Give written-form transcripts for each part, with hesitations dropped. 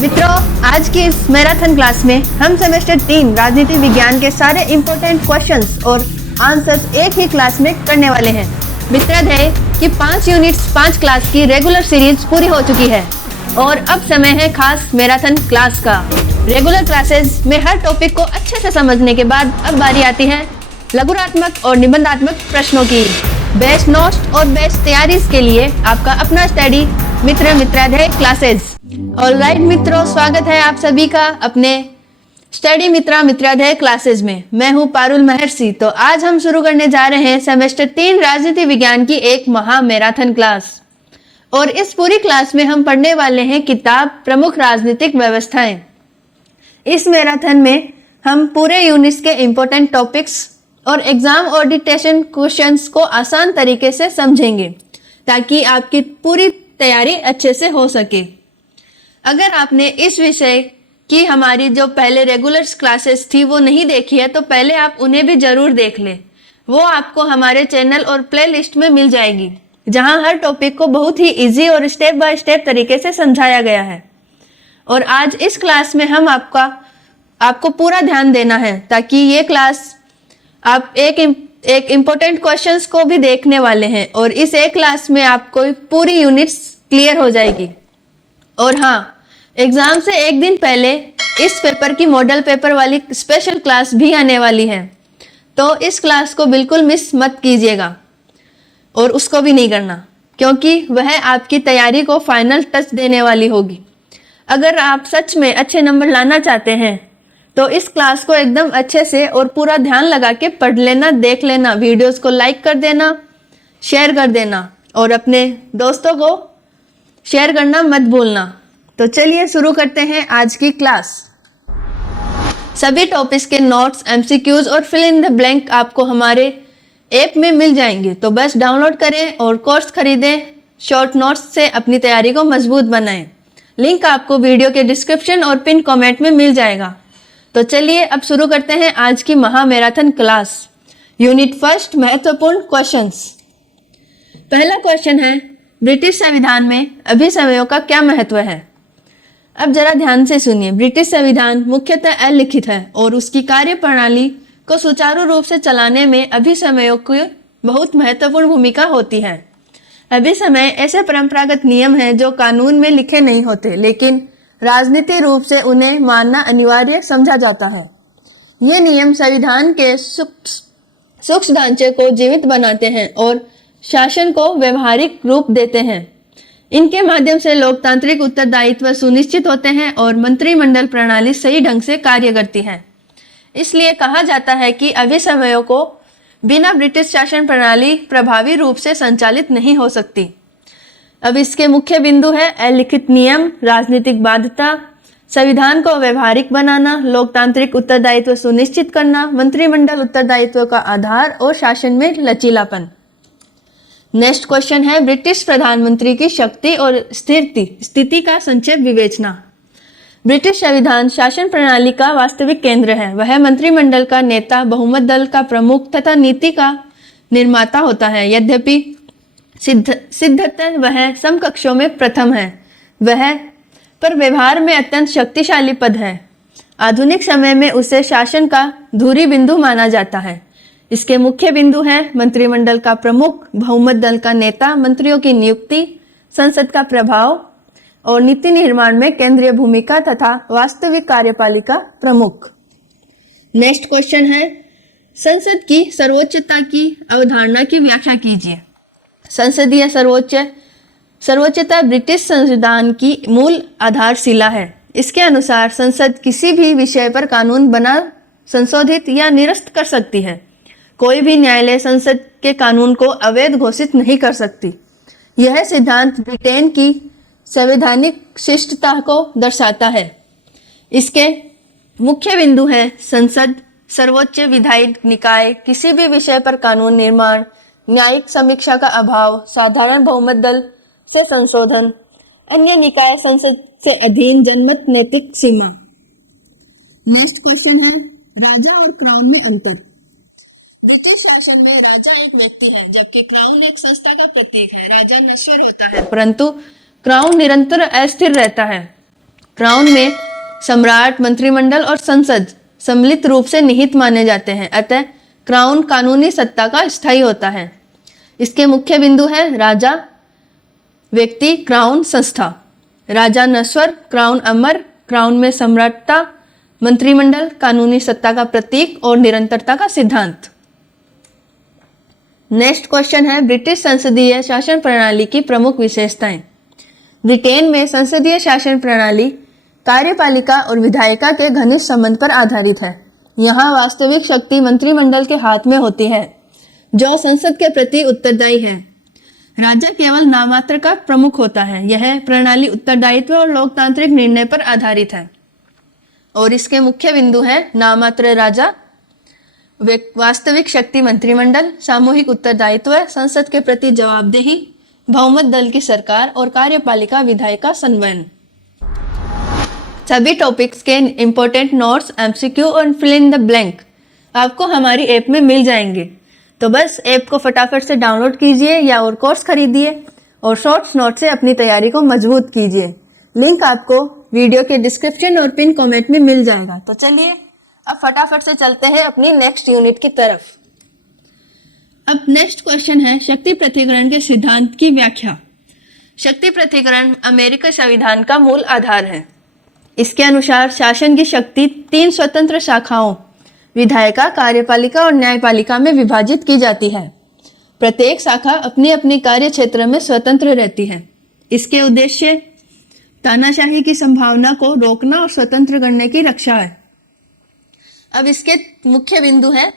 मित्रों, आज की इस मैराथन क्लास में हम सेमेस्टर 3 राजनीति विज्ञान के सारे इम्पोर्टेंट क्वेश्चंस और आंसर्स एक ही क्लास में करने वाले हैं। मित्रद है कि 5 यूनिट्स 5 क्लास की रेगुलर सीरीज पूरी हो चुकी है और अब समय है खास मैराथन क्लास का। रेगुलर क्लासेस में हर टॉपिक को अच्छे से समझने के बाद अब बारी आती है लघुरात्मक और निबंधात्मक प्रश्नों की। बेस्ट नोट्स और बेस्ट तैयारी के लिए आपका अपना स्टडी मित्र मित्राध्याय क्लासेस। ऑलराइट मित्रों, स्वागत है आप सभी का अपने स्टडी मित्राध्याय क्लासेस में। मैं हूं पारुल महर्षि। तो आज हम शुरू करने जा रहे हैं सेमेस्टर 3 राजनीति विज्ञान की एक महा मैराथन क्लास और इस पूरी क्लास में हम पढ़ने वाले हैं किताब प्रमुख राजनीतिक व्यवस्थाएं। इस मैराथन में हम पूरे यूनिट्स के इम्पोर्टेंट टॉपिक्स और एग्जाम ऑडिटेशन क्वेश्चंस को आसान तरीके से समझेंगे ताकि आपकी पूरी तैयारी अच्छे से हो सके। अगर आपने इस विषय की हमारी जो पहले रेगुलर क्लासेस थी वो नहीं देखी है तो पहले आप उन्हें भी जरूर देख लें। वो आपको हमारे चैनल और प्लेलिस्ट में मिल जाएगी जहां हर टॉपिक को बहुत ही इजी और स्टेप बाय स्टेप तरीके से समझाया गया है। और आज इस क्लास में हम आपको पूरा ध्यान देना है ताकि ये क्लास आप एक इम्पोर्टेंट क्वेश्चंस को भी देखने वाले हैं और इस एक क्लास में आपको पूरी यूनिट्स क्लियर हो जाएगी। और हाँ, एग्जाम से एक दिन पहले इस पेपर की मॉडल पेपर वाली स्पेशल क्लास भी आने वाली है, तो इस क्लास को बिल्कुल मिस मत कीजिएगा और उसको भी नहीं करना क्योंकि वह आपकी तैयारी को फाइनल टच देने वाली होगी। अगर आप सच में अच्छे नंबर लाना चाहते हैं तो इस क्लास को एकदम अच्छे से और पूरा ध्यान लगा के पढ़ लेना, देख लेना, वीडियोस को लाइक कर देना, शेयर कर देना और अपने दोस्तों को शेयर करना मत भूलना। तो चलिए शुरू करते हैं आज की क्लास। सभी टॉपिक्स के नोट्स, एमसीक्यूज और फिल इन द ब्लैंक आपको हमारे ऐप में मिल जाएंगे, तो बस डाउनलोड करें और कोर्स खरीदें। शॉर्ट नोट्स से अपनी तैयारी को मजबूत बनाएं। लिंक आपको वीडियो के डिस्क्रिप्शन और पिन कमेंट में मिल जाएगा। तो चलिए अब शुरू करते हैं आज की महा मैराथन क्लास। यूनिट फर्स्ट, महत्वपूर्ण क्वेश्चंस। पहला क्वेश्चन है, ब्रिटिश संविधान में अभिसमयों का क्या महत्व है? अब जरा ध्यान से सुनिए। ब्रिटिश संविधान मुख्यतः अलिखित है और उसकी कार्य प्रणाली को सुचारू रूप से चलाने में अभिसमयों की बहुत महत्वपूर्ण भूमिका होती है। अभिसमय ऐसे परंपरागत नियम हैं जो कानून में लिखे नहीं होते लेकिन राजनीतिक रूप से उन्हें मानना अनिवार्य समझा जाता है। ये नियम संविधान के सूक्ष्म ढांचे को जीवित बनाते हैं और शासन को व्यवहारिक रूप देते हैं। इनके माध्यम से लोकतांत्रिक उत्तरदायित्व सुनिश्चित होते हैं और मंत्रिमंडल प्रणाली सही ढंग से कार्य करती है। इसलिए कहा जाता है कि अभिसमयों को बिना ब्रिटिश शासन प्रणाली प्रभावी रूप से संचालित नहीं हो सकती। अब इसके मुख्य बिंदु है अलिखित नियम, राजनीतिक बाध्यता, संविधान को व्यवहारिक बनाना, लोकतांत्रिक उत्तरदायित्व सुनिश्चित करना, मंत्रिमंडल उत्तरदायित्व का आधार और शासन में लचीलापन। नेक्स्ट क्वेश्चन है, ब्रिटिश प्रधानमंत्री की शक्ति और स्थिति का संक्षेप विवेचना। ब्रिटिश संविधान शासन प्रणाली का वास्तविक केंद्र है। वह मंत्रिमंडल का नेता, बहुमत दल का प्रमुख तथा नीति का निर्माता होता है। यद्यपि सिद्धतः वह समकक्षों में प्रथम है, वह पर व्यवहार में अत्यंत शक्तिशाली पद है। आधुनिक समय में उसे शासन का धुरी बिंदु माना जाता है। इसके मुख्य बिंदु हैं मंत्रिमंडल का प्रमुख, बहुमत दल का नेता, मंत्रियों की नियुक्ति, संसद का प्रभाव और नीति निर्माण में केंद्रीय भूमिका तथा वास्तविक कार्यपालिका प्रमुख। नेक्स्ट क्वेश्चन है, संसद की सर्वोच्चता की अवधारणा की व्याख्या कीजिए। संसदीय सर्वोच्चता ब्रिटिश संविधान की मूल आधारशिला है। इसके अनुसार संसद किसी भी विषय पर कानून बना, संशोधित या निरस्त कर सकती है। कोई भी न्यायालय संसद के कानून को अवैध घोषित नहीं कर सकती। यह सिद्धांत ब्रिटेन की संवैधानिक शिष्टता को दर्शाता है। इसके मुख्य बिंदु हैं संसद, सर्वोच्च विधायी निकाय, किसी भी विषय पर कानून निर्माण, न्यायिक समीक्षा का अभाव, साधारण बहुमत दल से संशोधन, अन्य निकाय संसद से अधीन, जनमत, नैतिक सीमा। नेक्स्ट क्वेश्चन है, राजा और क्राउन में अंतर। ब्रिटिश शासन में राजा एक व्यक्ति है जबकि क्राउन एक संस्था का प्रतीक है। राजा नश्वर होता है परंतु क्राउन निरंतर अस्थिर रहता है। क्राउन में सम्राट, मंत्रिमंडल और संसद सम्मिलित रूप से निहित माने जाते हैं, अतः क्राउन कानूनी सत्ता का स्थायी होता है। इसके मुख्य बिंदु है राजा, व्यक्ति, क्राउन, संस्था। राजा नश्वर, क्राउन अमर, क्राउन में सम्राटता, मंत्रिमंडल, कानूनी सत्ता का प्रतीक और निरंतरता का सिद्धांत। नेक्स्ट क्वेश्चन है ब्रिटिश संसदीय शासन प्रणाली की प्रमुख विशेषताएं। ब्रिटेन में संसदीय शासन प्रणाली कार्यपालिका और विधायिका के घनिष्ठ संबंध पर आधारित है। यहाँ वास्तविक शक्ति मंत्रिमंडल के हाथ में होती है, जो संसद के प्रति उत्तरदायी है। राजा केवल नामात्र का प्रमुख होता है। यह प्रणाली उत्तरदायित्व और लोकतांत्रिक निर्णय पर आधारित है और इसके मुख्य बिंदु है नामात्र राजा, वास्तविक शक्ति मंत्रिमंडल, सामूहिक उत्तरदायित्व, संसद के प्रति जवाबदेही, बहुमत दल की सरकार और कार्यपालिका विधायिका समन्वय। सभी टॉपिक्स के इंपॉर्टेंट नोट्स, एमसीक्यू और फिल इन द ब्लैंक आपको हमारी ऐप में मिल जाएंगे। तो बस ऐप को फटाफट से डाउनलोड कीजिए या और कोर्स खरीदिए और शॉर्ट्स नोट से अपनी तैयारी को मजबूत कीजिए। लिंक आपको वीडियो के डिस्क्रिप्शन और पिन कमेंट में मिल जाएगा। तो चलिए अब फटाफट से चलते हैं अपनी नेक्स्ट यूनिट की तरफ। अब नेक्स्ट क्वेश्चन है शक्ति पृथक्करण के सिद्धांत की व्याख्या। शक्ति पृथक्करण अमेरिकी संविधान का मूल आधार है। इसके अनुसार शासन की शक्ति 3 स्वतंत्र शाखाओं विधायिका, कार्यपालिका और न्यायपालिका में विभाजित की जाती है। प्रत्येक शाखा अपने अपने कार्य क्षेत्र में स्वतंत्र रहती है। इसके उद्देश्य तानाशाही की संभावना को रोकना और स्वतंत्र करने की रक्षा है। अब इसके मुख्य बिंदु है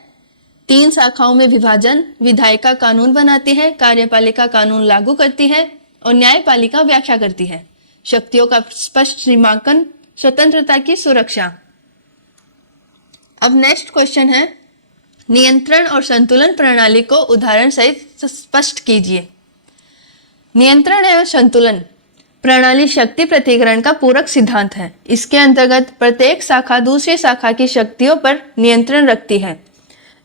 3 शाखाओं में विभाजन। विधायिका कानून बनाती है, कार्यपालिका कानून लागू करती है और न्यायपालिका व्याख्या करती है। शक्तियों का स्पष्ट सीमांकन, स्वतंत्रता की सुरक्षा। अब नेक्स्ट क्वेश्चन है नियंत्रण और संतुलन प्रणाली को उदाहरण सहित स्पष्ट कीजिए। नियंत्रण एवं संतुलन प्रणाली शक्ति पृथक्करण का पूरक सिद्धांत है। इसके अंतर्गत प्रत्येक शाखा दूसरी शाखा की शक्तियों पर नियंत्रण रखती है।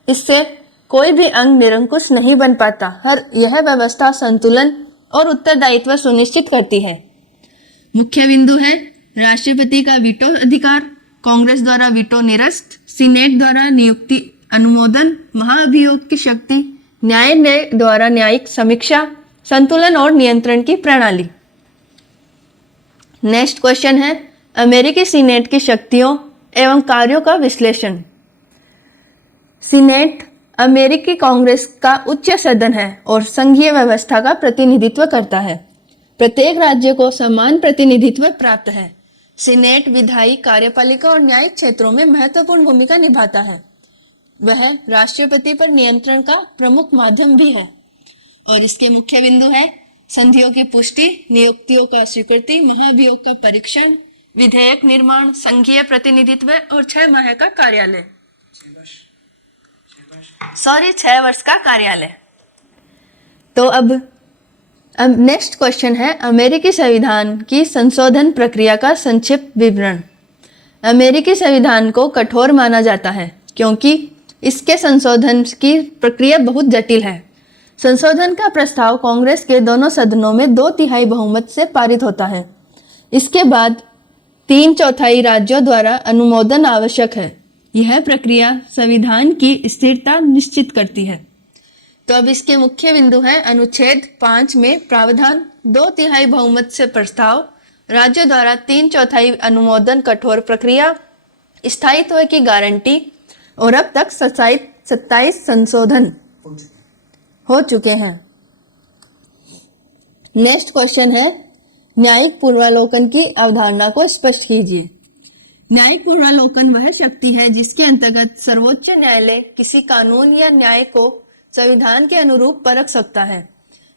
इससे कोई भी अंग निरंकुश नहीं बन पाता। यह व्यवस्था संतुलन और उत्तरदायित्व सुनिश्चित करती है। मुख्य बिंदु है राष्ट्रपति का वीटो अधिकार, कांग्रेस द्वारा वीटो निरस्त, सीनेट द्वारा नियुक्ति अनुमोदन, महाभियोग की शक्ति, न्यायालय द्वारा न्यायिक समीक्षा, संतुलन और नियंत्रण की प्रणाली। नेक्स्ट क्वेश्चन है अमेरिकी सीनेट की शक्तियों एवं कार्यों का विश्लेषण। सीनेट अमेरिकी कांग्रेस का उच्च सदन है और संघीय व्यवस्था का प्रतिनिधित्व करता है। प्रत्येक राज्य को समान प्रतिनिधित्व प्राप्त है। सीनेट विधायी, कार्यपालिका और न्यायिक क्षेत्रों में महत्वपूर्ण भूमिका निभाता है। वह राष्ट्रपति पर नियंत्रण का प्रमुख माध्यम भी है और इसके मुख्य बिंदु है संधियों की पुष्टि, नियुक्तियों का स्वीकृति, महाभियोग का परीक्षण, विधेयक निर्माण, संघीय प्रतिनिधित्व और 6 माह का कार्यालय। 6 वर्ष का कार्यालय। तो अब नेक्स्ट क्वेश्चन है अमेरिकी संविधान की संशोधन प्रक्रिया का संक्षिप्त विवरण। अमेरिकी संविधान को कठोर माना जाता है क्योंकि इसके संशोधन की प्रक्रिया बहुत जटिल है। संशोधन का प्रस्ताव कांग्रेस के दोनों सदनों में 2/3 बहुमत से पारित होता है। इसके बाद 3/4 राज्यों द्वारा अनुमोदन आवश्यक है। यह प्रक्रिया संविधान की स्थिरता निश्चित करती है। तो अब इसके मुख्य बिंदु है अनुच्छेद 5 में प्रावधान, 2/3 बहुमत से प्रस्ताव, राज्यों द्वारा 3/4 अनुमोदन, कठोर प्रक्रिया, स्थायित्व की गारंटी और अब तक 27 संशोधन हो चुके हैं। नेक्स्ट क्वेश्चन है न्यायिक पूर्वालोकन की अवधारणा को स्पष्ट कीजिए। न्यायिक पूर्वालोकन वह शक्ति है जिसके अंतर्गत सर्वोच्च न्यायालय किसी कानून या न्याय को संविधान के अनुरूप परख सकता है।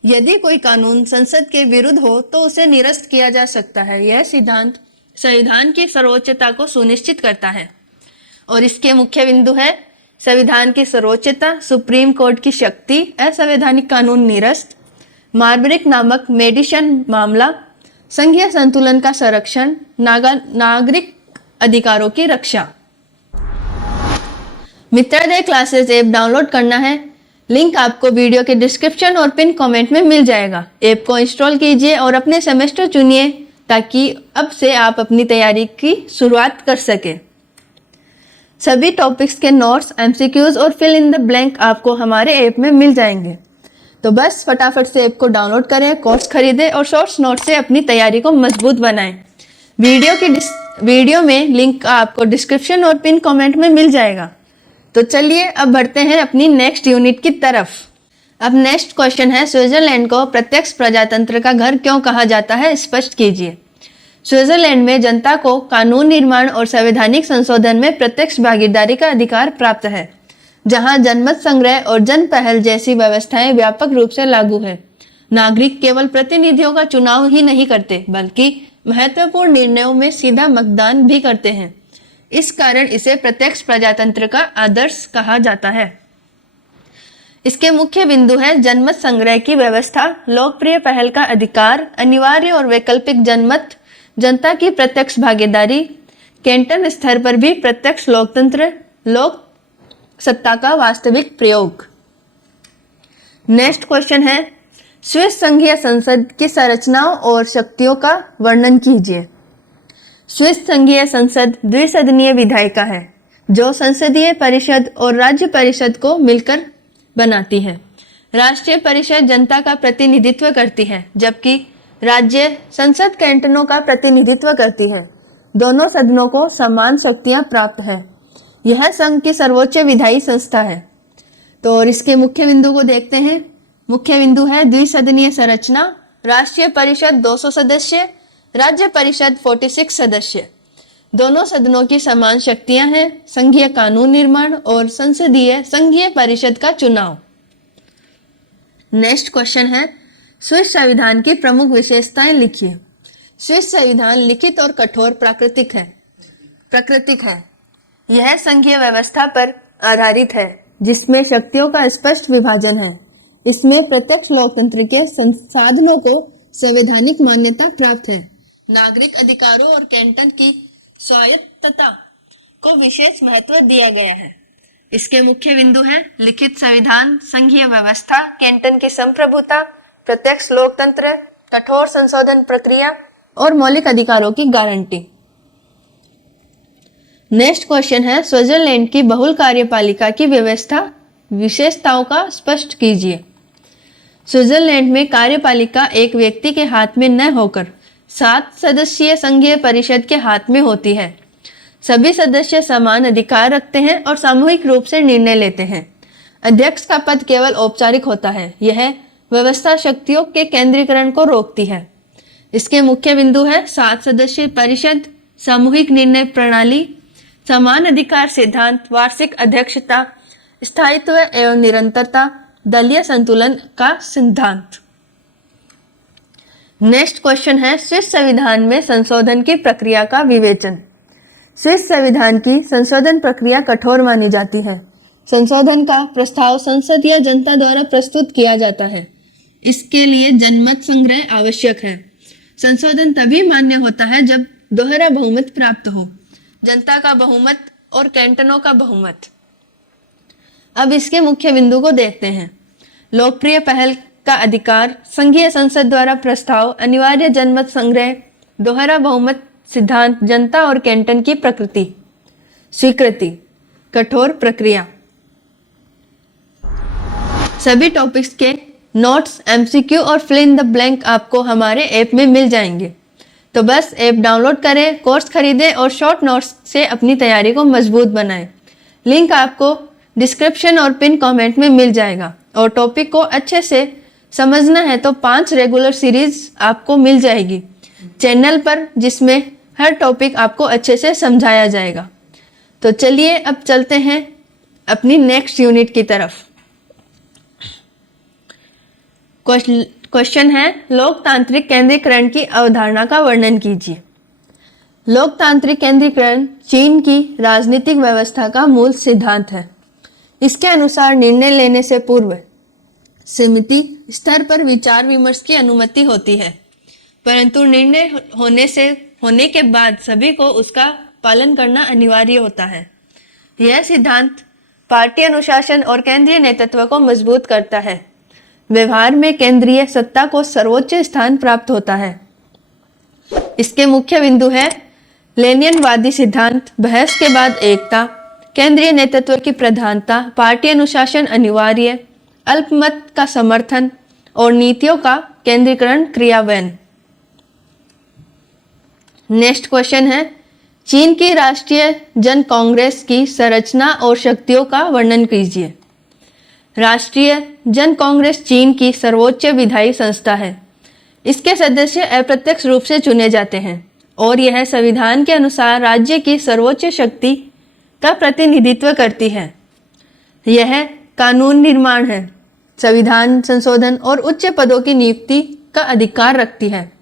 यदि कोई कानून संसद के विरुद्ध हो तो उसे निरस्त किया जा सकता है। यह सिद्धांत संविधान की सर्वोच्चता को सुनिश्चित करता है और इसके मुख्य बिंदु है संविधान की सर्वोच्चता, सुप्रीम कोर्ट की शक्ति, असंवैधानिक कानून निरस्त, मार्बरिक नामक मेडिसन मामला, संघीय संतुलन का संरक्षण, नागरिक अधिकारों की रक्षा। मित्रादय क्लासेस ऐप डाउनलोड करना है, लिंक आपको वीडियो के डिस्क्रिप्शन और पिन कमेंट में मिल जाएगा। ऐप को इंस्टॉल कीजिए और अपने सेमेस्टर चुनिए ताकि अब से आप अपनी तैयारी की शुरुआत कर सके। सभी टॉपिक्स के नोट्स, एमसीक्यूज और फिल इन द ब्लैंक आपको हमारे ऐप में मिल जाएंगे। तो बस फटाफट से ऐप को डाउनलोड करें, कोर्स खरीदें और शॉर्ट्स नोट से अपनी तैयारी को मजबूत बनाएं। वीडियो में लिंक आपको डिस्क्रिप्शन और पिन कमेंट में मिल जाएगा। तो चलिए अब बढ़ते हैं अपनी नेक्स्ट यूनिट की तरफ। अब नेक्स्ट क्वेश्चन है, स्विट्जरलैंड को प्रत्यक्ष प्रजातंत्र का घर क्यों कहा जाता है, स्पष्ट कीजिए। स्विट्जरलैंड में जनता को कानून निर्माण और संवैधानिक संशोधन में प्रत्यक्ष भागीदारी का अधिकार प्राप्त है, जहां जनमत संग्रह और जन पहल जैसी व्यवस्थाएं व्यापक रूप से लागू है। नागरिक केवल प्रतिनिधियों का चुनाव ही नहीं करते, बल्कि महत्वपूर्ण निर्णयों में सीधा मतदान भी करते हैं। इस कारण इसे प्रत्यक्ष प्रजातंत्र का आदर्श कहा जाता है। इसके मुख्य बिंदु है जनमत संग्रह की व्यवस्था, लोकप्रिय पहल का अधिकार, अनिवार्य और वैकल्पिक जनमत, जनता की प्रत्यक्ष भागीदारी, कैंटन स्तर पर भी प्रत्यक्ष लोकतंत्र, लोक सत्ता का वास्तविक प्रयोग। नेक्स्ट क्वेश्चन है, स्विस संघीय संसद की संरचनाओं और शक्तियों का वर्णन कीजिए। स्विस संघीय संसद द्विसदनीय विधायिका है, जो संसदीय परिषद और राज्य परिषद को मिलकर बनाती है। राष्ट्रीय परिषद जनता का प्रतिनिधित्व करती है, जबकि राज्य संसद कैंटनों का प्रतिनिधित्व करती है। दोनों सदनों को समान शक्तियां प्राप्त है। यह संघ की सर्वोच्च विधायी संस्था है। तो और इसके मुख्य बिंदु को देखते हैं। मुख्य बिंदु है द्विसदनीय संरचना, राष्ट्रीय परिषद 200 सदस्य, राज्य परिषद 46 सदस्य। दोनों सदनों की समान शक्तियां हैं, संघीय कानून निर्माण और संसदीय संघीय परिषद का चुनाव। नेक्स्ट क्वेश्चन है, स्विस संविधान की प्रमुख विशेषताएं लिखिए। स्विस संविधान लिखित और कठोर प्राकृतिक है। यह संघीय व्यवस्था पर आधारित है, जिसमें शक्तियों का स्पष्ट विभाजन है। इसमें प्रत्यक्ष लोकतंत्र के संसाधनों को संवैधानिक मान्यता प्राप्त है। नागरिक अधिकारों और कैंटन की स्वायत्तता को विशेष महत्व दिया गया है। इसके मुख्य बिंदु हैं लिखित संविधान, संघीय व्यवस्था, कैंटन की संप्रभुता, प्रत्यक्ष लोकतंत्र, कठोर संशोधन प्रक्रिया और मौलिक अधिकारों की गारंटी। नेक्स्ट क्वेश्चन है, स्विट्जरलैंड की बहुल कार्यपालिका की व्यवस्था विशेषताओं का स्पष्ट कीजिए। स्विट्जरलैंड में कार्यपालिका एक व्यक्ति के हाथ में न होकर 7 सदस्यीय संघीय परिषद के हाथ में होती है। सभी सदस्य समान अधिकार रखते हैं और सामूहिक रूप से निर्णय लेते हैं। अध्यक्ष का पद केवल औपचारिक होता है। यह व्यवस्था शक्तियों के केंद्रीकरण को रोकती है। इसके मुख्य बिंदु है 7 सदस्यीय परिषद, सामूहिक निर्णय प्रणाली, समान अधिकार सिद्धांत, वार्षिक अध्यक्षता, स्थायित्व एवं निरंतरता, दलीय संतुलन का सिद्धांत। नेक्स्ट क्वेश्चन है, स्विस संविधान में संशोधन की प्रक्रिया का विवेचन। स्विस संविधान की संशोधन प्रक्रिया कठोर मानी जाती है। संशोधन का प्रस्ताव संसद या जनता द्वारा प्रस्तुत किया जाता है। इसके लिए जनमत संग्रह आवश्यक है। संशोधन तभी मान्य होता है जब दोहरा बहुमत प्राप्त हो, जनता का बहुमत और कैंटनों का बहुमत। अब इसके मुख्य बिंदु को देखते हैं। लोकप्रिय पहल का अधिकार, संघीय संसद द्वारा प्रस्ताव, अनिवार्य जनमत संग्रह, दोहरा बहुमत सिद्धांत, जनता और कैंटन की प्रकृति, स्वीकृति, कठोर प्रक्रिया। सभी टॉपिक्स के नोट्स, एमसीक्यू और फिल इन द ब्लैंक आपको हमारे ऐप में मिल जाएंगे। तो बस ऐप डाउनलोड करें, कोर्स खरीदें और शॉर्ट नोट्स से अपनी तैयारी को मजबूत बनाएं। लिंक आपको डिस्क्रिप्शन और पिन कमेंट में मिल जाएगा। और टॉपिक को अच्छे से समझना है तो 5 रेगुलर सीरीज आपको मिल जाएगी चैनल पर, जिसमें हर टॉपिक आपको अच्छे से समझाया जाएगा। तो चलिए अब चलते हैं अपनी नेक्स्ट यूनिट की तरफ। क्वेश्चन है, लोकतांत्रिक केंद्रीकरण की अवधारणा का वर्णन कीजिए। लोकतांत्रिक केंद्रीकरण चीन की राजनीतिक व्यवस्था का मूल सिद्धांत है। इसके अनुसार निर्णय लेने से पूर्व समिति स्तर पर विचार विमर्श की अनुमति होती है, परंतु निर्णय होने के बाद सभी को उसका पालन करना अनिवार्य होता है। यह सिद्धांत पार्टी अनुशासन और केंद्रीय नेतृत्व को मजबूत करता है। व्यवहार में केंद्रीय सत्ता को सर्वोच्च स्थान प्राप्त होता है। इसके मुख्य बिंदु है लेनिनवादी सिद्धांत, बहस के बाद एकता, केंद्रीय नेतृत्व की प्रधानता, पार्टी अनुशासन अनिवार्य, अल्पमत का समर्थन और नीतियों का केंद्रीकरण क्रियान्वयन। नेक्स्ट क्वेश्चन है, चीन की राष्ट्रीय जन कांग्रेस की संरचना और शक्तियों का वर्णन कीजिए। राष्ट्रीय जन कांग्रेस चीन की सर्वोच्च विधायी संस्था है। इसके सदस्य अप्रत्यक्ष रूप से चुने जाते हैं और यह संविधान के अनुसार राज्य की सर्वोच्च शक्ति का प्रतिनिधित्व करती है। यह कानून निर्माण है, संविधान संशोधन और उच्च पदों की नियुक्ति का अधिकार रखती है।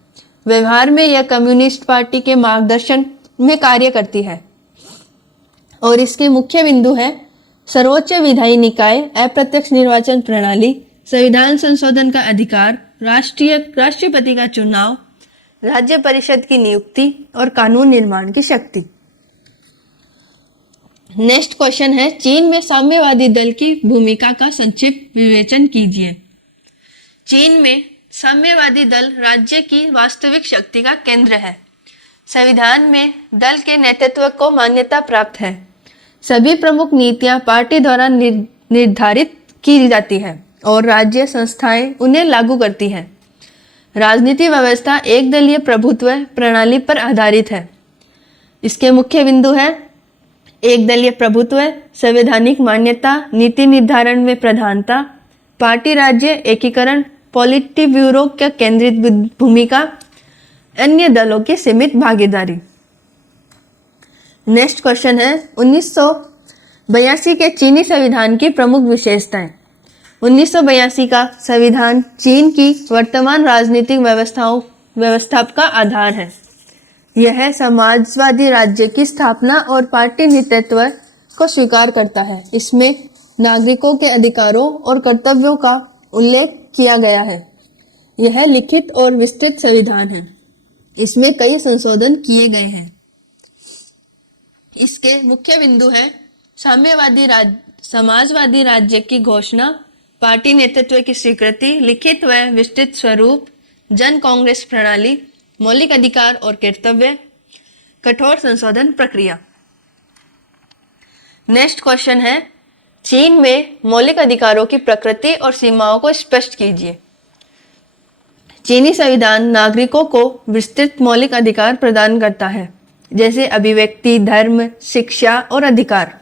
व्यवहार में यह कम्युनिस्ट पार्टी के मार्गदर्शन में कार्य करती है और इसके मुख्य बिंदु है सर्वोच्च विधायी निकाय, अप्रत्यक्ष निर्वाचन प्रणाली, संविधान संशोधन का अधिकार, राष्ट्रपति का चुनाव, राज्य परिषद की नियुक्ति और कानून निर्माण की शक्ति। नेक्स्ट क्वेश्चन है, चीन में साम्यवादी दल की भूमिका का संक्षिप्त विवेचन कीजिए। चीन में साम्यवादी दल राज्य की वास्तविक शक्ति का केंद्र है। संविधान में दल के नेतृत्व को मान्यता प्राप्त है। सभी प्रमुख नीतियां पार्टी द्वारा निर्धारित की जाती है और राज्य संस्थाएं उन्हें लागू करती हैं। राजनीति व्यवस्था एक दलीय प्रभुत्व प्रणाली पर आधारित है। इसके मुख्य बिंदु है एक दलीय प्रभुत्व, संवैधानिक मान्यता, नीति निर्धारण में प्रधानता, पार्टी राज्य एकीकरण, पॉलिटी ब्यूरो का केंद्रित भूमिका, अन्य दलों की सीमित भागीदारी। नेक्स्ट क्वेश्चन है, 1982 के चीनी संविधान की प्रमुख विशेषताएं। 1982 का संविधान चीन की वर्तमान राजनीतिक व्यवस्था का आधार है। यह समाजवादी राज्य की स्थापना और पार्टी नेतृत्व को स्वीकार करता है। इसमें नागरिकों के अधिकारों और कर्तव्यों का उल्लेख किया गया है। यह लिखित और विस्तृत संविधान है। इसमें कई संशोधन किए गए हैं। इसके मुख्य बिंदु है समाजवादी राज्य की घोषणा, पार्टी नेतृत्व की स्वीकृति, लिखित व विस्तृत स्वरूप, जन कांग्रेस प्रणाली, मौलिक अधिकार और कर्तव्य, कठोर संशोधन प्रक्रिया। नेक्स्ट क्वेश्चन है, चीन में मौलिक अधिकारों की प्रकृति और सीमाओं को स्पष्ट कीजिए। चीनी संविधान नागरिकों को विस्तृत मौलिक अधिकार प्रदान करता है, जैसे अभिव्यक्ति, धर्म, शिक्षा और अधिकार,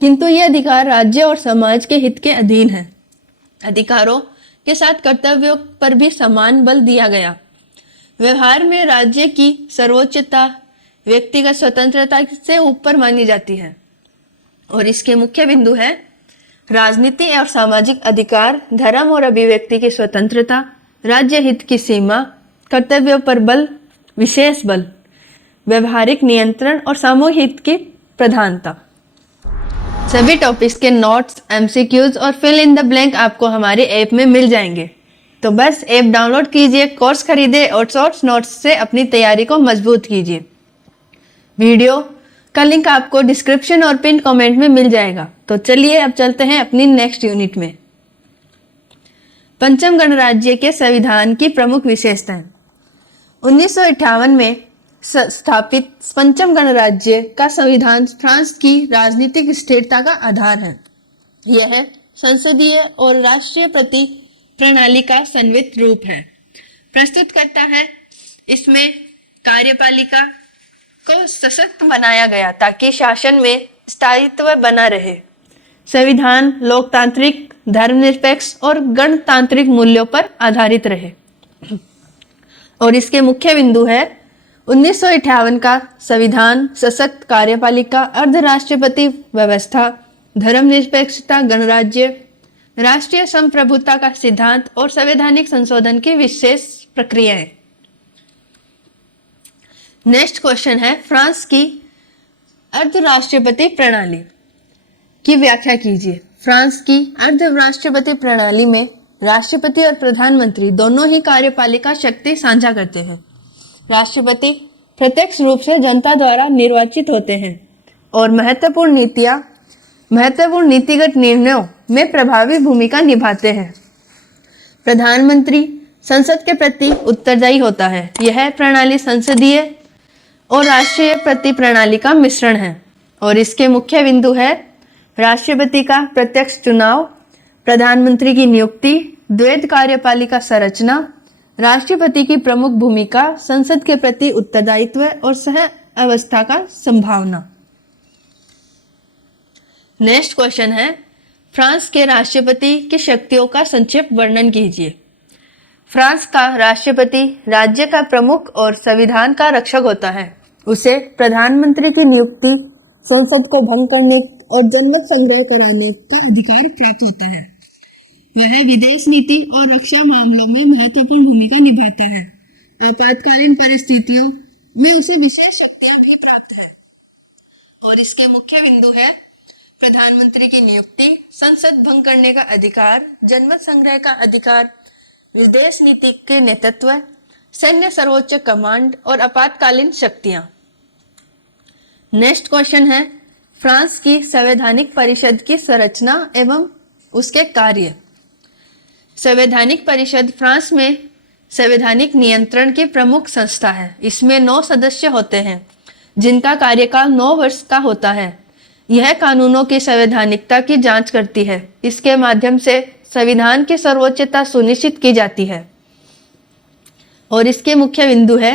किंतु ये अधिकार राज्य और समाज के हित के अधीन है। अधिकारों के साथ कर्तव्यों पर भी समान बल दिया गया। व्यवहार में राज्य की सर्वोच्चता व्यक्तिगत स्वतंत्रता से ऊपर मानी जाती है और इसके मुख्य बिंदु है राजनीति और सामाजिक अधिकार, धर्म और अभिव्यक्ति की स्वतंत्रता, राज्य हित की सीमा, कर्तव्यों पर बल, विशेष बल, व्यवहारिक नियंत्रण और सामूहिक हित की प्रधानता। सभी टॉपिक्स के नोट्स, एमसीक्यूज और फिल इन द ब्लैंक आपको हमारे ऐप में मिल जाएंगे। तो बस ऐप डाउनलोड कीजिए, कोर्स खरीदे और शॉर्ट्स नोट्स से अपनी तैयारी को मजबूत कीजिए। वीडियो का लिंक आपको डिस्क्रिप्शन और पिन कमेंट में मिल जाएगा। तो चलिए अब चलते हैं अपनी नेक्स्ट यूनिट में। पंचम गणराज्य के संविधान की प्रमुख विशेषताएं। 1958 में स्थापित पंचम गणराज्य का संविधान फ्रांस की राजनीतिक स्थिरता का आधार है। यह संसदीय और राष्ट्रपति प्रणाली का संवित रूप है, प्रस्तुत करता है। इसमें कार्यपालिका को सशक्त बनाया गया ताकि शासन में स्थायित्व बना रहे। संविधान लोकतांत्रिक, धर्मनिरपेक्ष और गणतांत्रिक मूल्यों पर आधारित रहे और इसके मुख्य बिंदु है 1958 का संविधान सशक्त कार्यपालिका, अर्धराष्ट्रपति व्यवस्था, धर्मनिरपेक्षता, गणराज्य, राष्ट्रीय संप्रभुता का सिद्धांत और संवैधानिक संशोधन की विशेष प्रक्रियाएं। नेक्स्ट क्वेश्चन है, फ्रांस की अर्धराष्ट्रपति प्रणाली की व्याख्या कीजिए। फ्रांस की अर्धराष्ट्रपति प्रणाली में राष्ट्रपति और प्रधानमंत्री दोनों ही कार्यपालिका शक्ति साझा करते हैं। राष्ट्रपति प्रत्यक्ष रूप से जनता द्वारा निर्वाचित होते हैं और महत्वपूर्ण नीतिगत निर्णयों में प्रभावी भूमिका निभाते हैं। प्रधानमंत्री संसद के प्रति उत्तरदायी होता है। यह प्रणाली संसदीय और राष्ट्रीय प्रति प्रणाली का मिश्रण है और इसके मुख्य बिंदु है राष्ट्रपति का प्रत्यक्ष चुनाव, प्रधानमंत्री की नियुक्ति, द्वैध कार्यपालिका संरचना, राष्ट्रपति की प्रमुख भूमिका, संसद के प्रति उत्तरदायित्व और सह अवस्था का संभावना। नेक्स्ट क्वेश्चन है, फ्रांस के राष्ट्रपति की शक्तियों का संक्षिप्त वर्णन कीजिए। फ्रांस का राष्ट्रपति राज्य का प्रमुख और संविधान का रक्षक होता है। उसे प्रधानमंत्री की नियुक्ति, संसद को भंग करने और जनमत संग्रह कराने का अधिकार प्राप्त होता है। वह विदेश नीति और रक्षा मामलों में महत्वपूर्ण भूमिका निभाता है। आपातकालीन परिस्थितियों में उसे विशेष शक्तियां भी प्राप्त है और इसके मुख्य बिंदु है प्रधानमंत्री की नियुक्ति, संसद भंग करने का अधिकार, जनमत संग्रह का अधिकार, विदेश नीति के नेतृत्व, सैन्य सर्वोच्च कमांड और आपातकालीन शक्तियां। नेक्स्ट क्वेश्चन है, फ्रांस की संवैधानिक परिषद की संरचना एवं उसके कार्य। संवैधानिक परिषद फ्रांस में संवैधानिक नियंत्रण की प्रमुख संस्था है। इसमें 9 सदस्य होते हैं जिनका कार्यकाल 9 वर्ष का होता है। यह कानूनों की संवैधानिकता की जांच करती है। इसके माध्यम से संविधान की सर्वोच्चता सुनिश्चित की जाती है और इसके मुख्य बिंदु है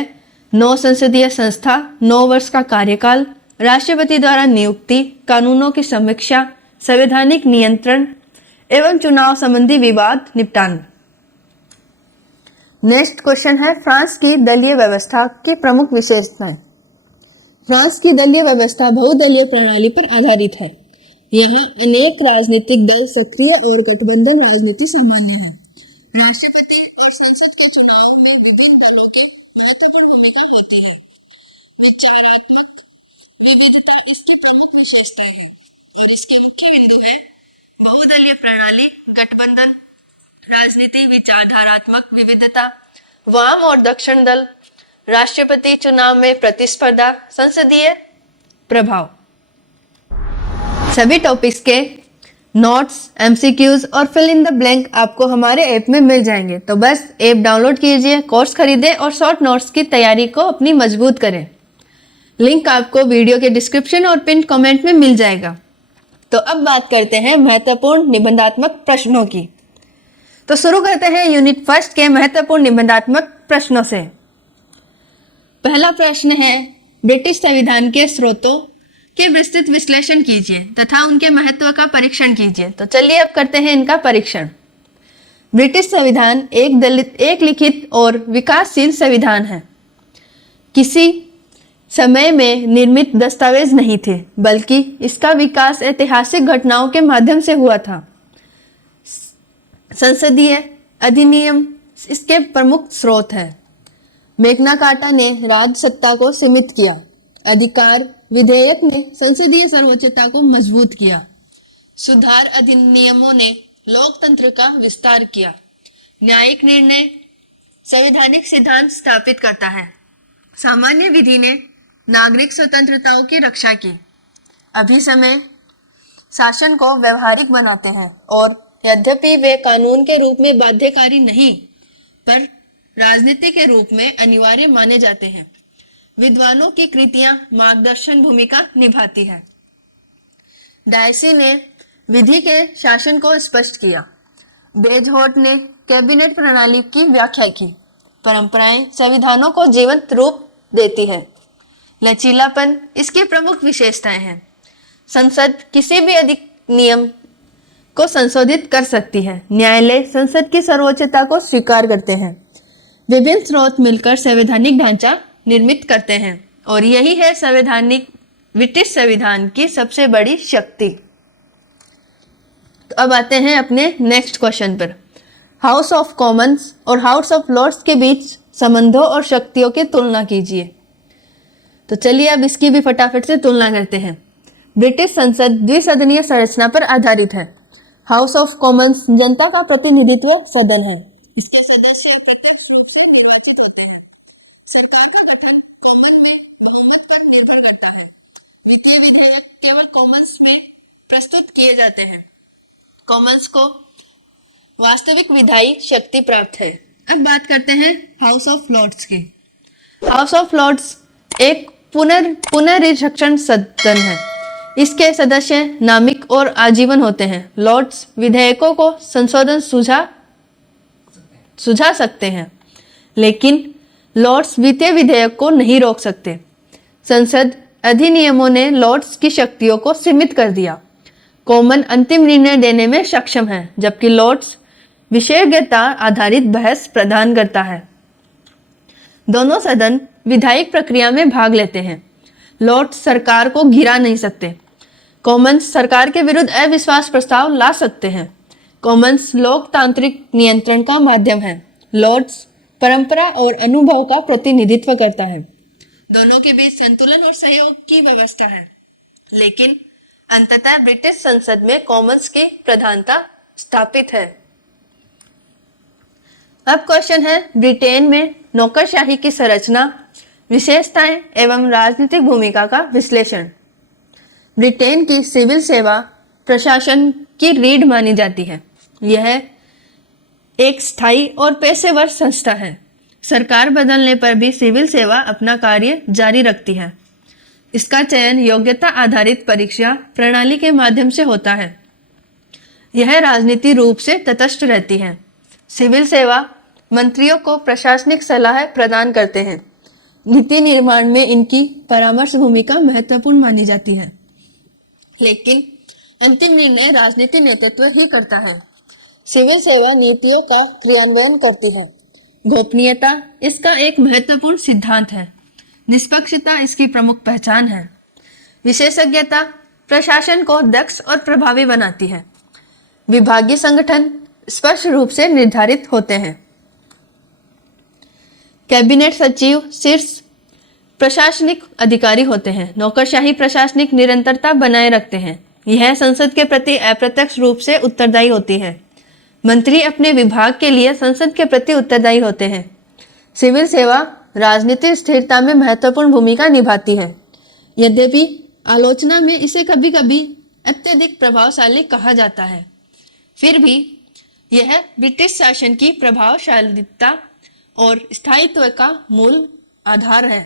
9 संसदीय संस्था, 9 वर्ष का कार्यकाल, राष्ट्रपति द्वारा नियुक्ति, कानूनों की समीक्षा, संवैधानिक नियंत्रण एवं चुनाव संबंधी विवाद निपटान। नेक्स्ट क्वेश्चन है, फ्रांस की दलीय व्यवस्था की प्रमुख विशेषताएं। फ्रांस की दलीय व्यवस्था बहुदलीय प्रणाली पर आधारित है। यहाँ अनेक राजनीतिक दल सक्रिय और गठबंधन राजनीति सामान्य है। राष्ट्रपति और संसद के चुनाव में विभिन्न दलों के महत्वपूर्ण भूमिका होती है। विचारात्मक विविधता इसकी प्रमुख विशेषता है और इसके मुख्य बिंदु है बहुदलीय प्रणाली, गठबंधन राजनीति, विचारधारात्मक विविधता, वाम और दक्षिण दल, राष्ट्रपति चुनाव में प्रतिस्पर्धा, संसदीय प्रभाव। सभी टॉपिक्स के नोट्स, एमसीक्यूज और फिल इन द ब्लैंक आपको हमारे ऐप में मिल जाएंगे। तो बस ऐप डाउनलोड कीजिए, कोर्स खरीदें और शॉर्ट नोट्स की तैयारी को अपनी मजबूत करें। लिंक आपको वीडियो के डिस्क्रिप्शन और पिन कमेंट में मिल जाएगा। तो अब बात करते हैं महत्वपूर्ण निबंधात्मक प्रश्नों की। तो शुरू करते हैं यूनिट फर्स्ट के महत्वपूर्ण निबंधात्मक प्रश्नों से। पहला प्रश्न है, ब्रिटिश संविधान के स्रोतों के विस्तृत विश्लेषण कीजिए तथा उनके महत्व का परीक्षण कीजिए। तो चलिए अब करते हैं इनका परीक्षण। ब्रिटिश संविधान एक लिखित और विकासशील संविधान है। किसी समय में निर्मित दस्तावेज नहीं थे, बल्कि इसका विकास ऐतिहासिक घटनाओं के माध्यम से हुआ था। संसदीय अधिनियम इसके प्रमुख स्रोत है। मैग्ना कार्टा ने राज सत्ता को सीमित किया। अधिकार विधेयक ने संसदीय सर्वोच्चता को मजबूत किया। सुधार अधिनियमों ने लोकतंत्र का विस्तार किया। न्यायिक निर्णय संवैधानिक सिद्धांत स्थापित करता है। सामान्य विधि ने नागरिक स्वतंत्रताओं की रक्षा की। अभिसमय शासन को व्यवहारिक बनाते हैं और यद्यपि वे कानून के रूप में बाध्यकारी नहीं, पर राजनीति के रूप में अनिवार्य माने जाते हैं। विद्वानों की कृतियां मार्गदर्शन भूमिका निभाती है। डायसी ने विधि के शासन को स्पष्ट किया। बेजहोट ने कैबिनेट प्रणाली की व्याख्या की। परंपराएं संविधानों को जीवंत रूप देती है। लचीलापन इसकी प्रमुख विशेषताएं हैं। संसद किसी भी अधिनियम को संशोधित कर सकती है। न्यायालय संसद की सर्वोच्चता को स्वीकार करते हैं। विभिन्न स्रोत मिलकर संवैधानिक ढांचा निर्मित करते हैं और यही है संवैधानिक ब्रिटिश संविधान की सबसे बड़ी शक्ति। तो अब आते हैं अपने नेक्स्ट क्वेश्चन पर। हाउस ऑफ कॉमन्स और हाउस ऑफ लॉर्ड्स के बीच संबंधों और शक्तियों की तुलना कीजिए। तो चलिए अब इसकी भी फटाफट से तुलना करते हैं। ब्रिटिश संसद द्विसदनीय संरचना पर आधारित है। हाउस ऑफ कॉमन्स जनता का प्रतिनिधित्व सदन है। इसके सदस्य प्रत्यक्ष रूप से निर्वाचित होते हैं। सरकार का गठन कॉमन में बहुमत पर निर्भर करता है। वित्तीय विधेयक केवल कॉमन्स में प्रस्तुत किए जाते हैं। कॉमन्स को वास्तविक विधायी शक्ति प्राप्त है। अब बात करते हैं हाउस ऑफ लॉर्ड्स की। हाउस ऑफ लॉर्ड्स एक पुनरीक्षण सदन है। इसके सदस्य नामिक और आजीवन होते हैं। लॉर्ड्स विधेयकों को संशोधन सुझा सकते हैं, लेकिन लॉर्ड्स वित्तीय विधेयक को नहीं रोक सकते। संसद अधिनियमों ने लॉर्ड्स की शक्तियों को सीमित कर दिया। कॉमन अंतिम निर्णय देने में सक्षम है, जबकि लॉर्ड्स विशेषज्ञता आधारित बहस प्रदान करता है। दोनों सदन विधायिक प्रक्रिया में भाग लेते हैं। लॉर्ड्स सरकार को गिरा नहीं सकते। कॉमन्स सरकार के विरुद्ध अविश्वास प्रस्ताव ला सकते हैं। कॉमन्स लोकतांत्रिक नियंत्रण का माध्यम है। लॉर्ड्स परंपरा और अनुभव का प्रतिनिधित्व करता है। दोनों के बीच संतुलन और सहयोग की व्यवस्था है, लेकिन अंततः ब्रिटिश संसद में कॉमन्स की प्रधानता स्थापित है। अब क्वेश्चन है ब्रिटेन में नौकरशाही की संरचना, विशेषताएं एवं राजनीतिक भूमिका का विश्लेषण। ब्रिटेन की सिविल सेवा प्रशासन की रीढ़ मानी जाती है। यह एक स्थायी और पेशेवर संस्था है। सरकार बदलने पर भी सिविल सेवा अपना कार्य जारी रखती है। इसका चयन योग्यता आधारित परीक्षा प्रणाली के माध्यम से होता है। यह राजनीतिक रूप से तटस्थ रहती है। सिविल सेवा मंत्रियों को प्रशासनिक सलाह प्रदान करते हैं। नीति निर्माण में इनकी परामर्श भूमिका महत्वपूर्ण मानी जाती है, लेकिन अंतिम निर्णय राजनीतिक नेतृत्व ही करता है। सिविल सेवा नीतियों का क्रियान्वयन करती है। गोपनीयता इसका एक महत्वपूर्ण सिद्धांत है। निष्पक्षता इसकी प्रमुख पहचान है। विशेषज्ञता प्रशासन को दक्ष और प्रभावी बनाती है। विभागीय संगठन स्पष्ट रूप से निर्धारित होते हैं। कैबिनेट सचिव शीर्ष प्रशासनिक अधिकारी होते हैं। नौकरशाही प्रशासनिक निरंतरता बनाए रखते हैं। यह संसद के प्रति अप्रत्यक्ष रूप से उत्तरदायी होती है। मंत्री अपने विभाग के लिए संसद के प्रति उत्तरदायी होते हैं। सिविल सेवा राजनीतिक स्थिरता में महत्वपूर्ण भूमिका निभाती है। यद्यपि आलोचना में इसे कभी कभी अत्यधिक प्रभावशाली कहा जाता है, फिर भी यह ब्रिटिश शासन की प्रभावशालीता और स्थायित्व का मूल आधार है।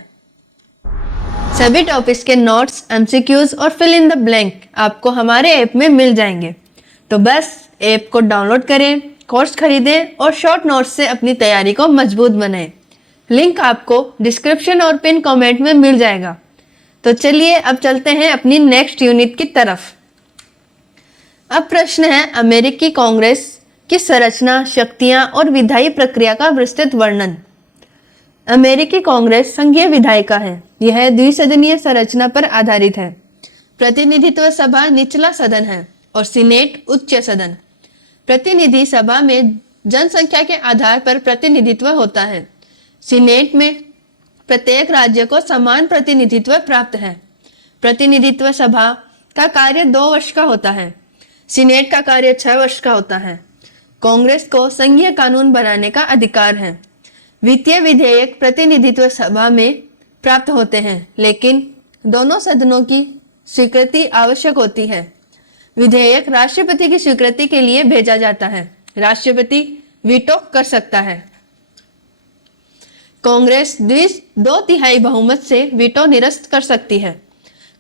सभी टॉपिक्स के नोट्स, एमसीक्यूज और फिल इन द ब्लैंक आपको हमारे ऐप में मिल जाएंगे। तो बस ऐप को डाउनलोड करें, कोर्स खरीदें और शॉर्ट नोट्स से अपनी तैयारी को मजबूत बनाएं। लिंक आपको डिस्क्रिप्शन और पिन कमेंट में मिल जाएगा। तो चलिए अब चलते हैं अपनी नेक्स्ट यूनिट की तरफ। अब प्रश्न है अमेरिकी कांग्रेस की संरचना, शक्तियां और विधायी प्रक्रिया का विस्तृत वर्णन। अमेरिकी कांग्रेस संघीय विधायिका है। यह द्विसदनीय संरचना पर आधारित है। प्रतिनिधित्व सभा निचला सदन है और सीनेट उच्च सदन। प्रतिनिधि सभा में जनसंख्या के आधार पर प्रतिनिधित्व होता है। सीनेट में प्रत्येक राज्य को समान प्रतिनिधित्व प्राप्त है। प्रतिनिधित्व सभा का कार्य 2 वर्ष का होता है। सीनेट का कार्य 6 वर्ष का होता है। कांग्रेस को संघीय कानून बनाने का अधिकार है। वित्तीय विधेयक प्रतिनिधित्व सभा में प्राप्त होते हैं, लेकिन दोनों सदनों की स्वीकृति आवश्यक होती है। विधेयक राष्ट्रपति की स्वीकृति के लिए भेजा जाता है। राष्ट्रपति वीटो कर सकता है। कांग्रेस 2/3 बहुमत से वीटो निरस्त कर सकती है।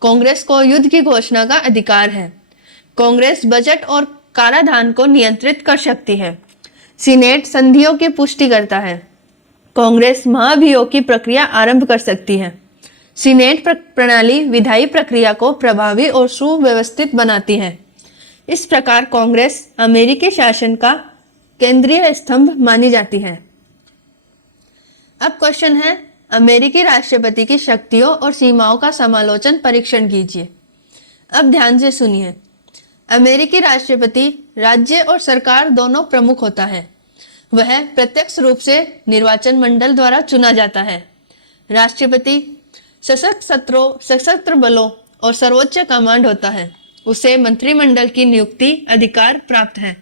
कांग्रेस को युद्ध की घोषणा का अधिकार है। कांग्रेस बजट और कराधान को नियंत्रित कर सकती है। सीनेट संधियों की पुष्टि करता है। कांग्रेस महाभियोग की प्रक्रिया आरंभ कर सकती है। सीनेट प्रणाली विधायी प्रक्रिया को प्रभावी और सुव्यवस्थित बनाती है। इस प्रकार कांग्रेस अमेरिकी शासन का केंद्रीय स्तंभ मानी जाती है। अब क्वेश्चन है अमेरिकी राष्ट्रपति की शक्तियों और सीमाओं का समालोचन परीक्षण कीजिए। अब ध्यान से सुनिए। अमेरिकी राष्ट्रपति राज्य और सरकार दोनों प्रमुख होता है। वह प्रत्यक्ष रूप से निर्वाचन मंडल द्वारा चुना जाता है। राष्ट्रपति सशस्त्र बलों और सर्वोच्च कमांड होता है। उसे मंत्रिमंडल की नियुक्ति अधिकार प्राप्त है।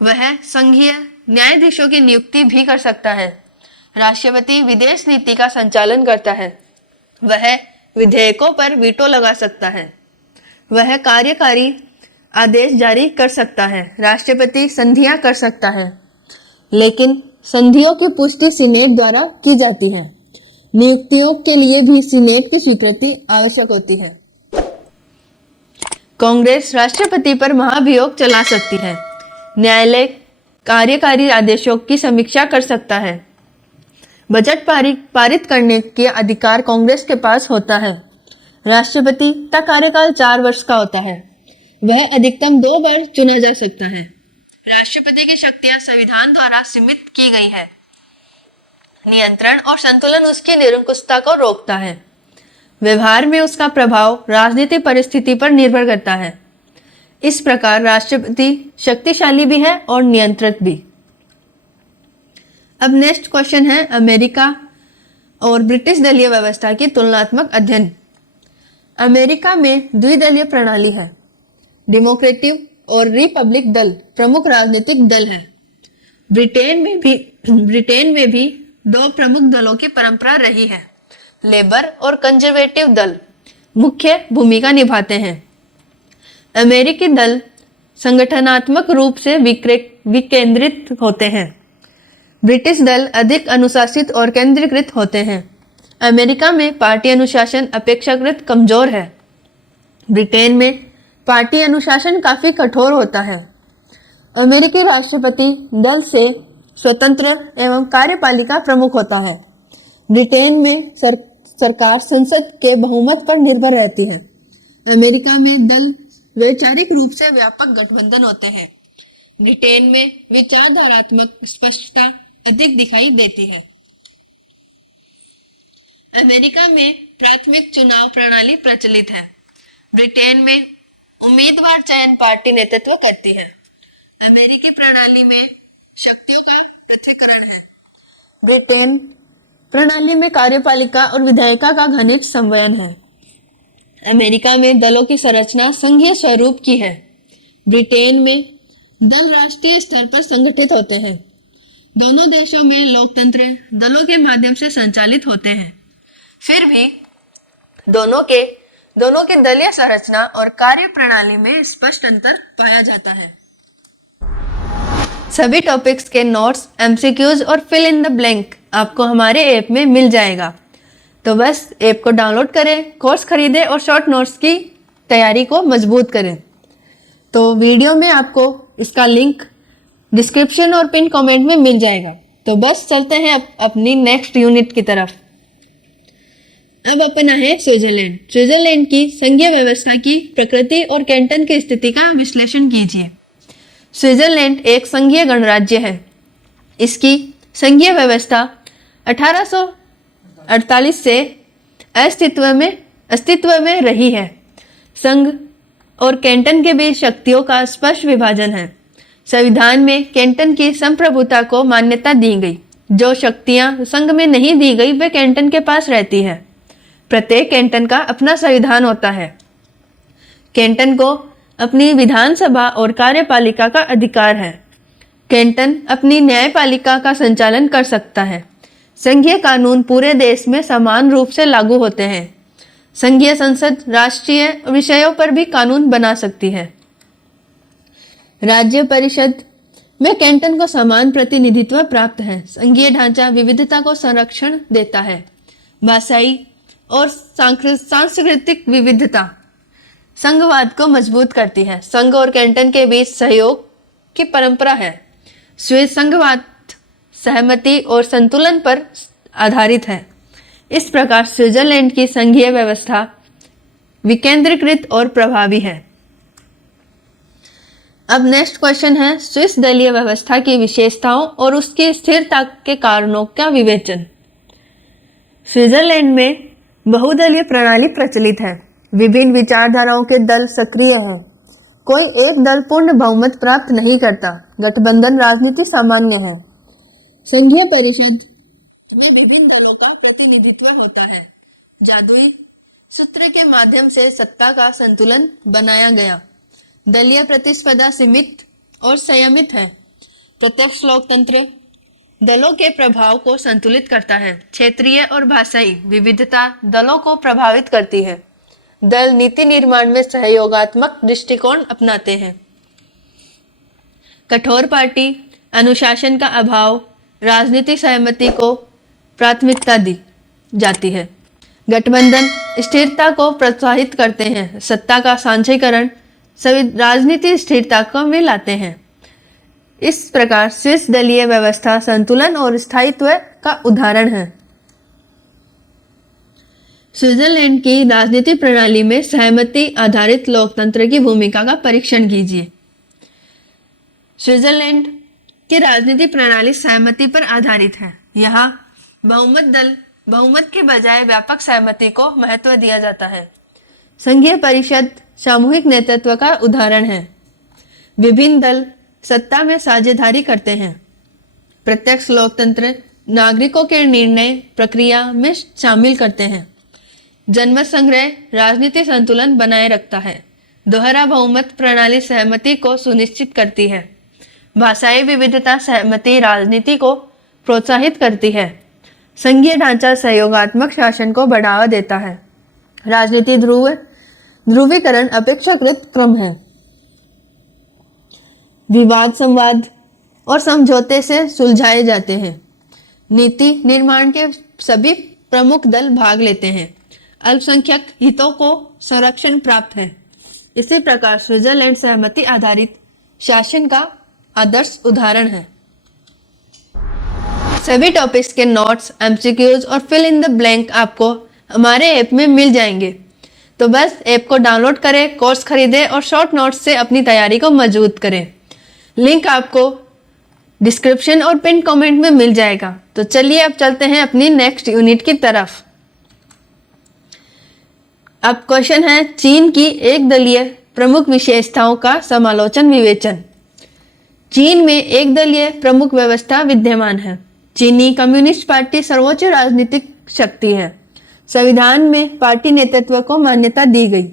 वह संघीय न्यायाधीशों की नियुक्ति भी कर सकता है। राष्ट्रपति विदेश नीति का संचालन करता है। वह विधेयकों पर वीटो लगा सकता है। वह कार्यकारी आदेश जारी कर सकता है। राष्ट्रपति संधियां कर सकता है, लेकिन संधियों की पुष्टि सीनेट द्वारा की जाती है। नियुक्तियों के लिए भी सीनेट की स्वीकृति आवश्यक होती है। कांग्रेस राष्ट्रपति पर महाभियोग चला सकती है। न्यायालय कार्यकारी आदेशों की समीक्षा कर सकता है। बजट पारित करने के अधिकार कांग्रेस के पास होता है। राष्ट्रपति का कार्यकाल 4 वर्ष का होता है। वह अधिकतम 2 बार चुना जा सकता है। राष्ट्रपति की शक्तियां संविधान द्वारा सीमित की गई है। नियंत्रण और संतुलन उसकी निरंकुशता को रोकता है। व्यवहार में उसका प्रभाव राजनीतिक परिस्थिति पर निर्भर करता है। इस प्रकार राष्ट्रपति शक्तिशाली भी है और नियंत्रक भी। अब नेक्स्ट क्वेश्चन है अमेरिका और ब्रिटिश दलीय व्यवस्था की तुलनात्मक अध्ययन। अमेरिका में द्विदलीय प्रणाली है। डेमोक्रेटिक और रिपब्लिक दल प्रमुख राजनीतिक दल है। ब्रिटेन में भी 2 प्रमुख दलों की परंपरा रही है। लेबर और कंजर्वेटिव दल मुख्य भूमिका निभाते हैं। अमेरिकी दल संगठनात्मक रूप से विकेंद्रित होते हैं। ब्रिटिश दल अधिक अनुशासित और केंद्रीकृत होते हैं। अमेरिका में पार्टी अनुशासन अपेक्षाकृत कमजोर है। ब्रिटेन में पार्टी अनुशासन काफी कठोर होता है। अमेरिकी राष्ट्रपति दल से स्वतंत्र एवं कार्यपालिका प्रमुख होता है। ब्रिटेन में सरकार संसद के बहुमत पर निर्भर रहती है। अमेरिका में दल वैचारिक रूप से व्यापक गठबंधन होते हैं। ब्रिटेन में विचारधारात्मक स्पष्टता अधिक दिखाई देती है। अमेरिका में प्राथमिक चुनाव प्रणाली प्रचलित है। ब्रिटेन में उम्मीदवार चयन पार्टी नेतृत्व करती है। अमेरिकी प्रणाली में शक्तियों का पृथक्करण है। ब्रिटेन प्रणाली में कार्यपालिका और विधायिका का घनिष्ठ संवयन है। अमेरिका में दलों की संरचना संघीय स्वरूप की है। ब्रिटेन में दल राष्ट्रीय स्तर पर संगठित होते हैं। दोनों देशों में लोकतंत्र दलों के माध्यम से संचालित होते हैं। फिर भी दोनों के दलीय संरचना और कार्य प्रणाली में स्पष्ट अंतर पाया जाता है। सभी टॉपिक्स के नोट्स, एमसीक्यूज और फिल इन द ब्लैंक आपको हमारे ऐप में मिल जाएगा। तो बस ऐप को डाउनलोड करें, कोर्स खरीदें और शॉर्ट नोट्स की तैयारी को मजबूत करें। तो वीडियो में आपको इसका लिंक डिस्क्रिप्शन और पिन कमेंट में मिल जाएगा। तो बस चलते हैं अपनी नेक्स्ट यूनिट की तरफ। अब अपना है स्विट्जरलैंड। स्विट्जरलैंड की संघीय व्यवस्था की प्रकृति और कैंटन की स्थिति का विश्लेषण कीजिए। स्विट्जरलैंड एक संघीय गणराज्य है। इसकी संघीय व्यवस्था 1848 से अस्तित्व में रही है। संघ और कैंटन के बीच शक्तियों का स्पष्ट विभाजन है। संविधान में कैंटन की संप्रभुता को मान्यता दी गई। जो शक्तियां संघ में नहीं दी गई वे कैंटन के पास रहती है। प्रत्येक कैंटन का अपना संविधान होता है। कैंटन को अपनी विधानसभा और कार्यपालिका का अधिकार है। कैंटन अपनी न्यायपालिका का संचालन कर सकता है। संघीय कानून पूरे देश में समान रूप से लागू होते हैं। संघीय संसद राष्ट्रीय विषयों पर भी कानून बना सकती है। राज्य परिषद में कैंटन को समान प्रतिनिधित्व प्राप्त है। संघीय ढांचा विविधता को संरक्षण देता है। भाषाई और सांस्कृतिक विविधता संघवाद को मजबूत करती है। संघ और कैंटन के बीच सहयोग की परंपरा है। स्विस संघवाद सहमति और संतुलन पर आधारित है। इस प्रकार स्विट्जरलैंड की संघीय व्यवस्था विकेंद्रीकृत और प्रभावी है। अब नेक्स्ट क्वेश्चन है स्विस दलीय व्यवस्था की विशेषताओं और उसकी स्थिरता के कारणों का विवेचन। स्विट्जरलैंड में बहुदलीय प्रणाली प्रचलित है। विभिन्न विचारधाराओं के दल सक्रिय हैं। कोई एक दल पूर्ण बहुमत प्राप्त नहीं करता। गठबंधन राजनीति सामान्य है। संघीय परिषद में विभिन्न दलों का प्रतिनिधित्व होता है। जादुई सूत्र के माध्यम से सत्ता का संतुलन बनाया गया। दलीय प्रतिस्पर्धा सीमित और संयमित है। प्रत्यक्ष लोकतंत्र दलों के प्रभाव को संतुलित करता है। क्षेत्रीय और भाषाई विविधता दलों को प्रभावित करती है। दल नीति निर्माण में सहयोगात्मक दृष्टिकोण अपनाते हैं। कठोर पार्टी अनुशासन का अभाव राजनीतिक सहमति को प्राथमिकता दी जाती है। गठबंधन स्थिरता को प्रोत्साहित करते हैं। सत्ता का सांझीकरण सभी राजनीतिक स्थिरता को में लाते हैं। इस प्रकार स्विस दलीय व्यवस्था संतुलन और स्थायित्व का उदाहरण है। स्विट्जरलैंड की राजनीतिक प्रणाली में सहमति आधारित लोकतंत्र की भूमिका का परीक्षण कीजिए। स्विट्जरलैंड की राजनीतिक प्रणाली सहमति पर आधारित है। यहाँ बहुमत के बजाय व्यापक सहमति को महत्व दिया जाता है। संघीय परिषद सामूहिक नेतृत्व का उदाहरण है। विभिन्न दल सत्ता में साझेदारी करते हैं। प्रत्यक्ष लोकतंत्र नागरिकों के निर्णय प्रक्रिया में शामिल करते हैं। जनमत संग्रह राजनीतिक संतुलन बनाए रखता है। दोहरा बहुमत प्रणाली सहमति को सुनिश्चित करती है। भाषाई विविधता सहमति राजनीति को प्रोत्साहित करती है। संघीय ढांचा सहयोगात्मक शासन को बढ़ावा देता है। राजनीति ध्रुवीकरण अपेक्षाकृत क्रम है। विवाद संवाद और समझौते से सुलझाए जाते हैं। नीति निर्माण के सभी प्रमुख दल भाग लेते हैं। अल्पसंख्यक हितों को संरक्षण प्राप्त है। इसी प्रकार स्विट्जरलैंड सहमति आधारित शासन का आदर्श उदाहरण है। सभी टॉपिक्स के नोट्स, एमसीक्यूज और फिल इन द ब्लैंक आपको हमारे ऐप में मिल जाएंगे। तो बस ऐप को डाउनलोड करें, कोर्स खरीदें और शॉर्ट नोट्स से अपनी तैयारी को मजबूत करें। लिंक आपको डिस्क्रिप्शन और पिन कमेंट में मिल जाएगा। तो चलिए अब चलते हैं अपनी नेक्स्ट यूनिट की तरफ। अब क्वेश्चन है चीन की एक दलीय प्रमुख विशेषताओं का समालोचन विवेचन। चीन में एक दलीय प्रमुख व्यवस्था विद्यमान है। चीनी कम्युनिस्ट पार्टी सर्वोच्च राजनीतिक शक्ति है। संविधान में पार्टी नेतृत्व को मान्यता दी गई।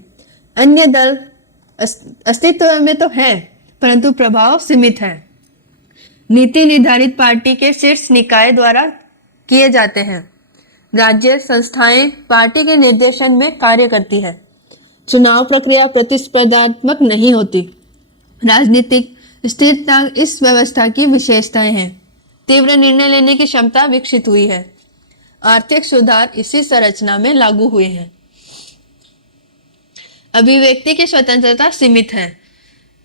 अन्य दल अस्तित्व में तो है परंतु प्रभाव सीमित है। नीति निर्धारित पार्टी के शीर्ष निकाय द्वारा किए जाते हैं। राज्य संस्थाएं पार्टी के निर्देशन में कार्य करती है। चुनाव प्रक्रिया प्रतिस्पर्धात्मक नहीं होती। राजनीतिक स्थिरता इस व्यवस्था की विशेषताएं हैं। तीव्र निर्णय लेने की क्षमता विकसित हुई है। आर्थिक सुधार इसी संरचना में लागू हुए हैं। अभिव्यक्ति की स्वतंत्रता सीमित है।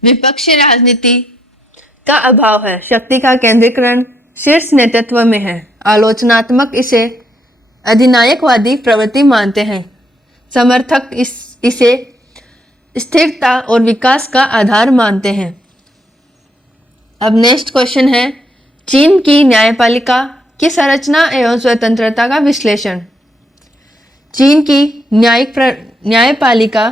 विपक्षी राजनीति का अभाव है। शक्ति का केंद्रीकरण शीर्ष नेतृत्व में है। आलोचनात्मक इसे अधिनायकवादी प्रवृत्ति मानते हैं। समर्थक इसे स्थिरता और विकास का आधार मानते हैं। अब नेक्स्ट क्वेश्चन है चीन की न्यायपालिका की संरचना एवं स्वतंत्रता का विश्लेषण। चीन की न्यायपालिका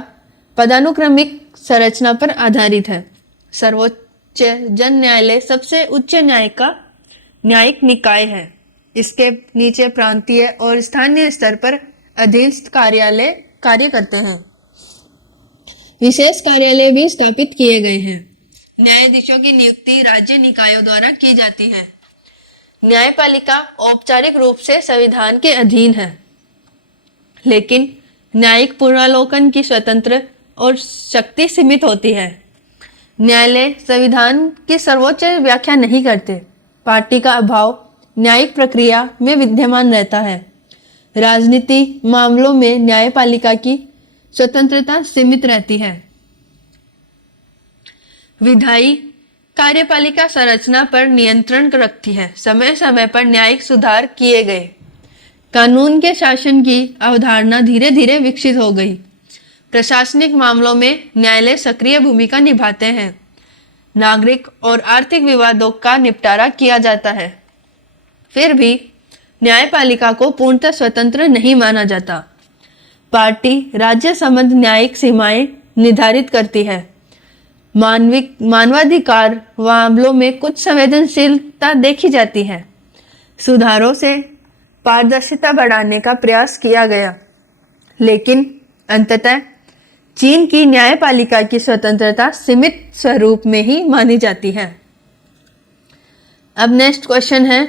पदानुक्रमिक संरचना पर आधारित है। सर्वोच्च जन न्यायालय सबसे उच्च न्यायिक निकाय है। इसके नीचे प्रांतीय और स्थानीय स्तर पर अधीनस्थ कार्यालय कार्य करते हैं। विशेष कार्यालय भी स्थापित किए गए हैं। न्यायाधीशों की नियुक्ति राज्य निकायों द्वारा की जाती है। न्यायपालिका औपचारिक रूप से संविधान के अधीन है, लेकिन न्यायिक पुनरावलोकन की स्वतंत्र और शक्ति सीमित होती है। न्यायालय संविधान की सर्वोच्च व्याख्या नहीं करते। पार्टी का अभाव न्यायिक प्रक्रिया में विद्यमान रहता है। राजनीति मामलों में न्यायपालिका की स्वतंत्रता सीमित रहती है। विधायी कार्यपालिका संरचना पर नियंत्रण रखती है। समय समय पर न्यायिक सुधार किए गए। कानून के शासन की अवधारणा धीरे धीरे विकसित हो गई। प्रशासनिक मामलों में न्यायालय सक्रिय भूमिका निभाते हैं। नागरिक और आर्थिक विवादों का निपटारा किया जाता है। फिर भी न्यायपालिका को पूर्णतः स्वतंत्र नहीं माना जाता। पार्टी राज्य संबंध न्यायिक सीमाएं निर्धारित करती है। मानवाधिकार मामलों में कुछ संवेदनशीलता देखी जाती है। सुधारों से पारदर्शिता बढ़ाने का प्रयास किया गया, लेकिन अंततः चीन की न्यायपालिका की स्वतंत्रता सीमित स्वरूप में ही मानी जाती है। अब नेक्स्ट क्वेश्चन है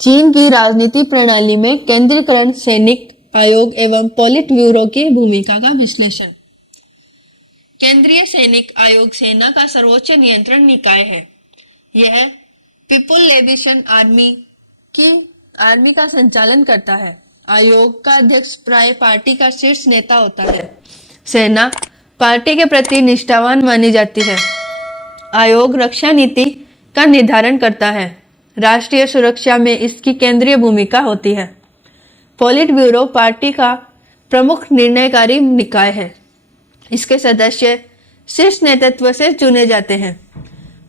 चीन की राजनीति प्रणाली में केंद्रीकरण, सैनिक आयोग एवं पॉलिट ब्यूरो की भूमिका का विश्लेषण। केंद्रीय सैनिक आयोग सेना का सर्वोच्च नियंत्रण निकाय है। यह पीपुल लिबरेशन आर्मी का संचालन करता है। आयोग का अध्यक्ष प्राय पार्टी का शीर्ष नेता होता है। सेना पार्टी के प्रति निष्ठावान मानी जाती है। आयोग रक्षा नीति का निर्धारण करता है। राष्ट्रीय सुरक्षा में इसकी केंद्रीय भूमिका होती है। पॉलिट ब्यूरो पार्टी का प्रमुख निर्णयकारी निकाय है। इसके सदस्य शीर्ष नेतृत्व से चुने जाते हैं।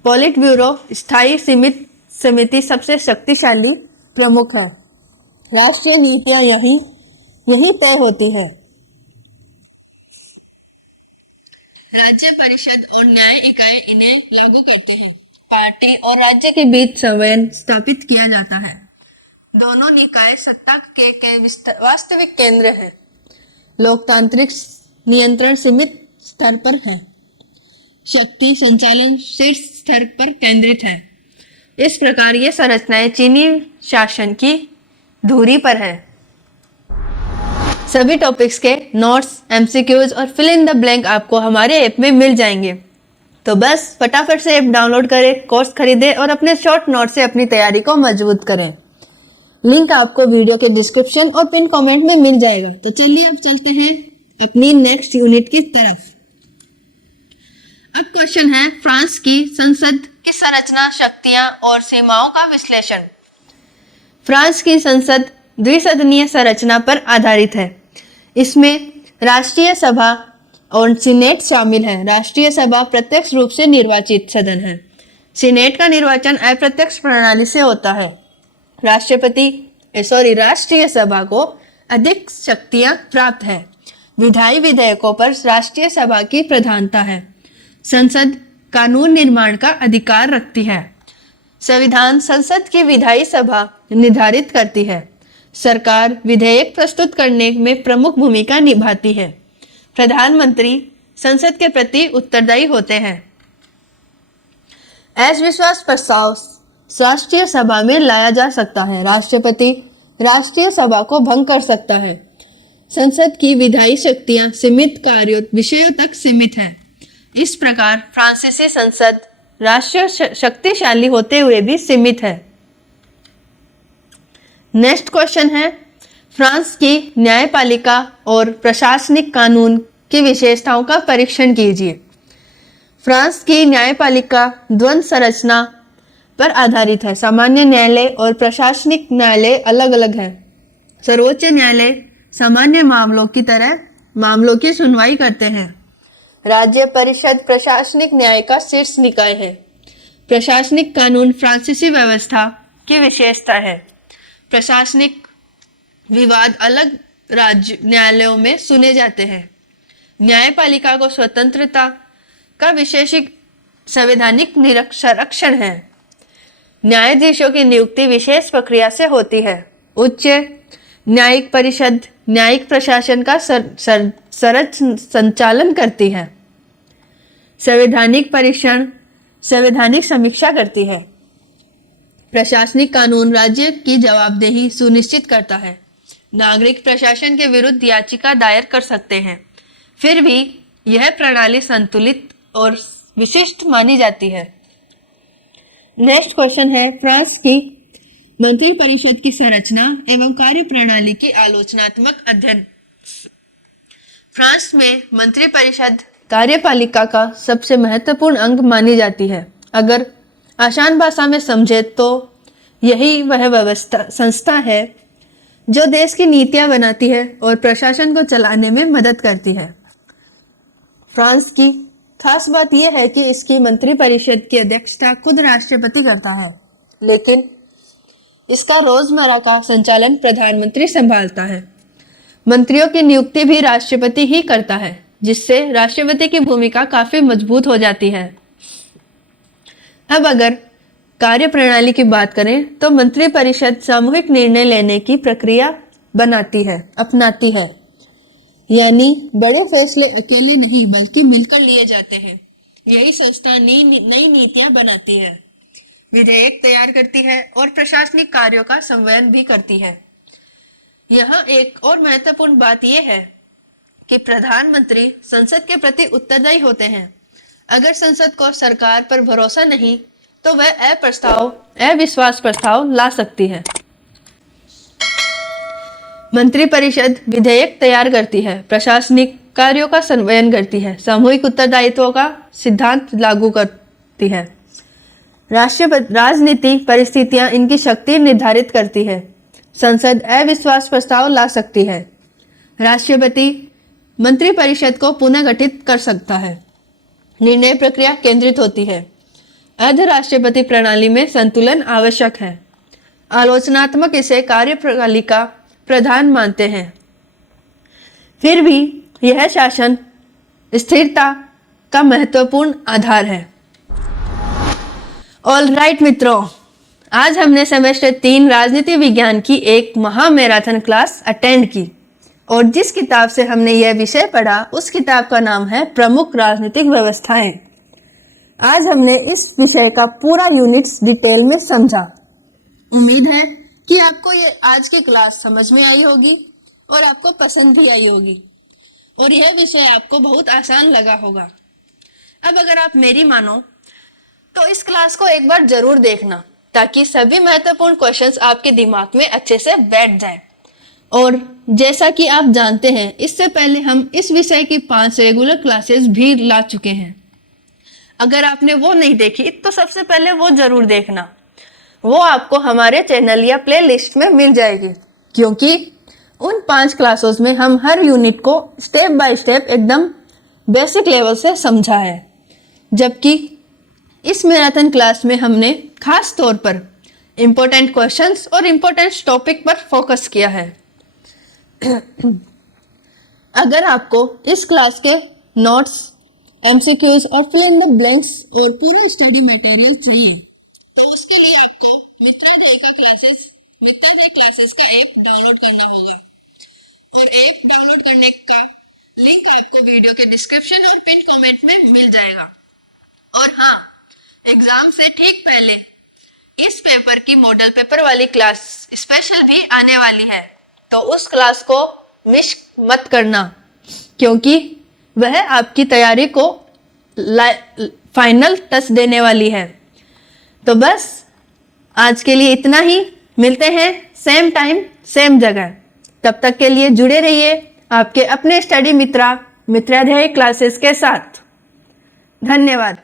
पॉलिट ब्यूरो स्थायी सीमित समिति सबसे शक्तिशाली प्रमुख है। राष्ट्रीय नीतियां यही तय होती है। राज्य परिषद और न्याय इकाई इन्हें लागू करते हैं। पार्टी और राज्य के बीच समन्वय स्थापित किया जाता है। दोनों निकाय सत्ता के वास्तविक केंद्र हैं। लोकतांत्रिक नियंत्रण सीमित स्तर पर है। शक्ति संचालन शीर्ष स्तर पर केंद्रित है। इस प्रकार ये संरचनाएं चीनी शासन की धुरी पर है। सभी टॉपिक्स के नोट्स, एमसीक्यूज और फिल इन द ब्लैंक आपको हमारे ऐप में मिल जाएंगे। तो बस फटाफट से ऐप डाउनलोड करें, कोर्स खरीदें और अपने शॉर्ट नोट से अपनी तैयारी को मजबूत करें। लिंक आपको वीडियो के डिस्क्रिप्शन और पिन कमेंट में मिल जाएगा। तो चलिए अब चलते हैं अपनी नेक्स्ट यूनिट की तरफ। अब क्वेश्चन है फ्रांस की संसद की संरचना, शक्तियां और सीमाओं का विश्लेषण। फ्रांस की संसद द्विसदनीय संरचना पर आधारित है। इसमें राष्ट्रीय सभा और सीनेट शामिल है। राष्ट्रीय सभा प्रत्यक्ष रूप से निर्वाचित सदन है। सीनेट का निर्वाचन अप्रत्यक्ष प्रणाली से होता है। राष्ट्रीय सभा को अधिक शक्तियां प्राप्त है। विधायी विधेयकों पर राष्ट्रीय सभा की प्रधानता है। संसद कानून निर्माण का अधिकार रखती है। संविधान संसद की विधायी सभा निर्धारित करती है। सरकार विधेयक प्रस्तुत करने में प्रमुख भूमिका निभाती है। प्रधानमंत्री संसद के प्रति उत्तरदायी होते हैं। अविश्वास प्रस्ताव राष्ट्रीय सभा में लाया जा सकता है। राष्ट्रपति राष्ट्रीय सभा को भंग कर सकता है। संसद की विधायी शक्तियां सीमित कार्यों विषयों तक सीमित है। इस प्रकार फ्रांसीसी संसद राष्ट्रीय शक्तिशाली होते हुए भी सीमित है। नेक्स्ट क्वेश्चन है फ्रांस की न्यायपालिका और प्रशासनिक कानून की विशेषताओं का परीक्षण कीजिए। फ्रांस की न्यायपालिका द्वंद्व संरचना पर आधारित है। सामान्य न्यायालय और प्रशासनिक न्यायालय अलग अलग है। सर्वोच्च न्यायालय सामान्य मामलों की तरह मामलों की सुनवाई करते हैं। राज्य परिषद प्रशासनिक न्याय का शीर्ष निकाय है। प्रशासनिक कानून फ्रांसीसी व्यवस्था की विशेषता है। प्रशासनिक विवाद अलग राज्य न्यायालयों में सुने जाते हैं। न्यायपालिका को स्वतंत्रता का विशेषिक संवैधानिक संरक्षण है। न्यायाधीशों की नियुक्ति विशेष प्रक्रिया से होती है। उच्च न्यायिक परिषद न्यायिक प्रशासन का संचालन करती है। संवैधानिक परीक्षण संवैधानिक समीक्षा करती है। प्रशासनिक कानून राज्य की जवाबदेही सुनिश्चित करता है। नागरिक प्रशासन के विरुद्ध याचिका दायर कर सकते हैं। फिर भी यह प्रणाली संतुलित और विशिष्ट मानी जाती है। नेक्स्ट क्वेश्चन है फ्रांस की मंत्रिपरिषद की संरचना एवं कार्य प्रणाली की आलोचनात्मक अध्ययन। फ्रांस में मंत्रिपरिषद कार्यपालिका का सबसे महत्वपूर्ण अंग मानी जाती है। अगर आसान भाषा में समझे तो यही वह संस्था है जो देश की नीतियां बनाती है और प्रशासन को चलाने में मदद करती है। फ्रांस की खास बात यह है कि इसकी मंत्रिपरिषद की अध्यक्षता खुद राष्ट्रपति करता है, लेकिन इसका रोजमर्रा का संचालन प्रधानमंत्री संभालता है। मंत्रियों की नियुक्ति भी राष्ट्रपति ही करता है, जिससे राष्ट्रपति की भूमिका काफी मजबूत हो जाती है। अब अगर कार्य प्रणाली की बात करें तो मंत्रिपरिषद सामूहिक निर्णय लेने की प्रक्रिया अपनाती है। यानी बड़े फैसले अकेले नहीं बल्कि मिलकर लिए जाते हैं। यही संस्था नई नीतियां बनाती है, विधेयक तैयार करती है और प्रशासनिक कार्यों का संवहन भी करती है। यहाँ एक और महत्वपूर्ण बात यह है कि प्रधानमंत्री संसद के प्रति उत्तरदायी होते हैं। अगर संसद को सरकार पर भरोसा नहीं तो वह अविश्वास प्रस्ताव ला सकती है। मंत्रिपरिषद विधेयक तैयार करती है, प्रशासनिक कार्यों का संवहन करती है, सामूहिक उत्तरदायित्व का सिद्धांत लागू करती है। राजनीति परिस्थितियां इनकी शक्ति निर्धारित करती है। संसद अविश्वास प्रस्ताव ला सकती है। राष्ट्रपति मंत्रिपरिषद को पुनः गठित कर सकता है। निर्णय प्रक्रिया केंद्रित होती है। अर्धराष्ट्रपति प्रणाली में संतुलन आवश्यक है। आलोचनात्मक इसे कार्यप्रणाली का प्रधान मानते हैं। फिर भी यह शासन स्थिरता का महत्वपूर्ण आधार है। ऑल राइट मित्रों, आज हमने सेमेस्टर 3 राजनीति विज्ञान की एक महामैराथन क्लास अटेंड की और जिस किताब से हमने यह विषय पढ़ा उस किताब का नाम है प्रमुख राजनीतिक व्यवस्थाएं। आज हमने इस विषय का पूरा यूनिट्स डिटेल में समझा। उम्मीद है कि आपको ये आज की क्लास समझ में आई होगी और आपको पसंद भी आई होगी और यह विषय आपको बहुत आसान लगा होगा। अब अगर आप मेरी मानो तो इस क्लास को एक बार जरूर देखना ताकि सभी महत्वपूर्ण क्वेश्चंस आपके दिमाग में अच्छे से बैठ जाएं। और जैसा कि आप जानते हैं, इससे पहले हम इस विषय की 5 रेगुलर क्लासेस भी ला चुके हैं। अगर आपने वो नहीं देखी तो सबसे पहले वो जरूर देखना। वो आपको हमारे चैनल या प्लेलिस्ट में मिल जाएगी, क्योंकि उन 5 क्लासेस में हम हर यूनिट को स्टेप बाय स्टेप एकदम बेसिक लेवल से समझा है। जबकि इस मैराथन क्लास में हमने खास तौर पर इम्पोर्टेंट क्वेश्चंस और इम्पोर्टेंट टॉपिक पर फोकस किया है। अगर आपको इस क्लास के नोट्स, एमसीक्यूज और फिल इन द ब्लैंक्स और पूरा स्टडी मटेरियल चाहिए तो उसके लिए आपको मित्राध्याय क्लासेस का ऐप डाउनलोड करना होगा और ऐप डाउनलोड करने का लिंक आपको वीडियो के डिस्क्रिप्शन और पिन कमेंट में मिल जाएगा। और हाँ, एग्जाम से ठीक पहले इस पेपर की मॉडल पेपर वाली क्लास स्पेशल भी आने वाली है, तो उस क्लास को मिस मत करना, क्योंकि वह आपकी तैयारी को फाइनल टच देने वाली है। तो बस आज के लिए इतना ही। मिलते हैं सेम टाइम सेम जगह। तब तक के लिए जुड़े रहिए आपके अपने स्टडी मित्राध्याय क्लासेस के साथ। धन्यवाद।